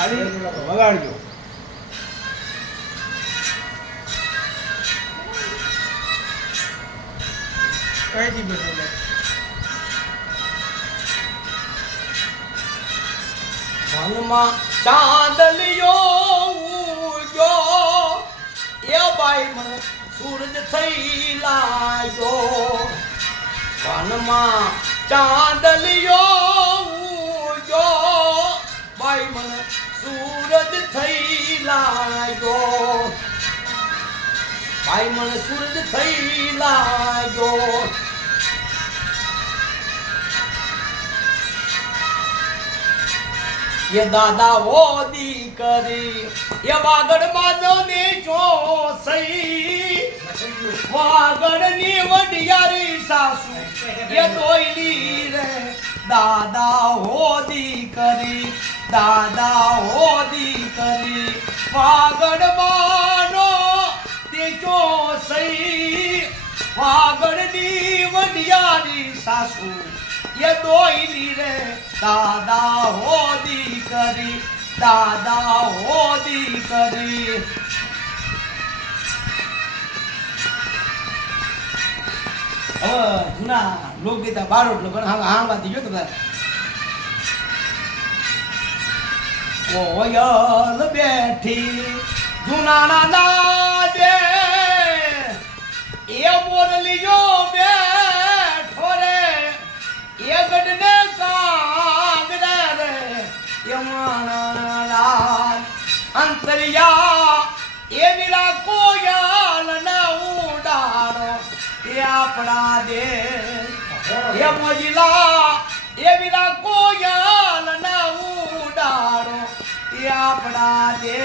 ખાલી વગાડજો. કઈ દી બોલે વનમાં ચાંદલિયો ઉગ્યો એ બાઈ મને સૂરજ થઈ લાગ્યો. વનમાં ચાંદલિયો ઉગ્યો બાઈ મને સૂરજ થઈ લાગ્યો. બાઈ મને સૂરજ થઈ લાગ્યો. ये दादा वो दीकरी ये वागड़ मानो ने जो सही वागड़ ની વડિયારી સાસુ ये દોઈલી રે દાદા હો દીકરી દાદા હો દીકરી વાગડ માનો તે જો સહી વાગડ ની વડિયારી સાસુ ये દોઈલી રે દાદા હો દીકરી દાદા હો દીકરી. હવે જૂના લોકગીતા બારોટ લોકો હાંગવાથી ગયો તમે કોયલ બેઠી જૂના નાદે એ બોરલીયો બેઠો રે એ ગઢને કાગડા રે યમણા લાલ અંતરિયા એ વિરા કોયલ ના ઉડાડો એ આપણા દે એ મોજીલા એ વિરા કોયલ ના ઉડાડો એ આપણા દે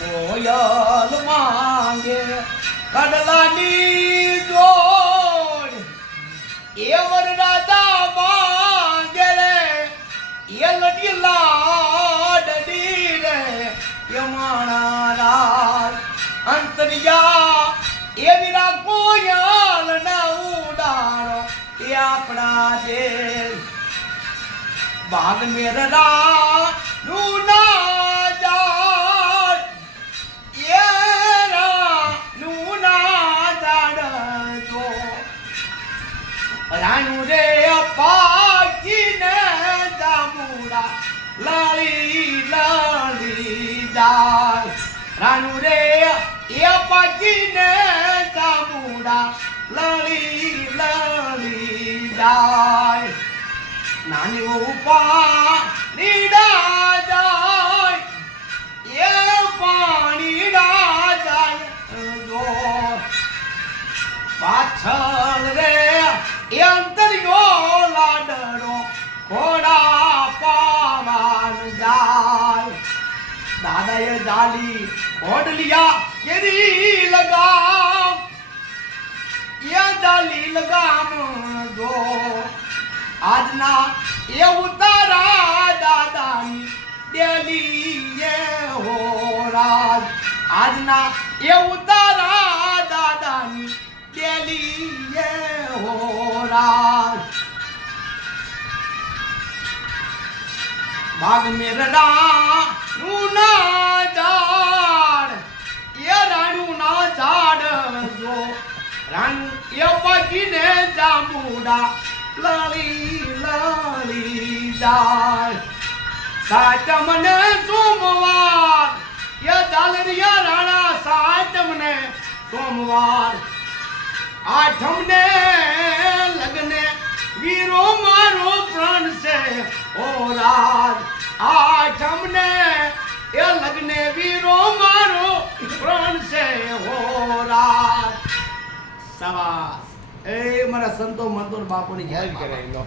કોયલ માંગે કડલાની જોડ એ વરરાજા માંગે રે એ લડી લાડડી રે યમણા લાલ અંતરિયા એ વિરા કોયલ ના ઉડાડો એ આપણા દેશ બાગ મેરડા નું ના જાડ એ નું ના જાડ જો રાણુ રે પાકીને જામુડા લાલી લાલી જાય રાણુ રે એ પાકીને જામુડા લાલી લાલી જાય નાની ઉપા નીડા જાય એ પાણી ના જાય જો પાછળ રે એ અંતરિયો લાડડો ઘોડા પાવાન જાય દાદાએ જાલી ઓડલિયા કેરી લગામ એ જાલી લગામ જો આજના એ ઉતારા દાદાની ડેલી એ હો રાજ આજના એ ઉતારા દાદાની ડેલી એ હો રાજ બાગ મેરડા નું ના ઝાડ એ રાણું ના ઝાડ જો રાણું એ પગીને જાંબુડા લાલી લાલી જાય સાચમ ને સોમવાર એ દાલરિયા રાણા સાચમ ને સોમવાર આઠમ ને લગને વીરો મારો પ્રાણ છે ઓ રાજ આઠમ ને એ લગને વીરો મારો પ્રાણ છે ઓ રાજ સવાસ એ મારા સંતો મંતોર બાપુની જય કરાવી લો.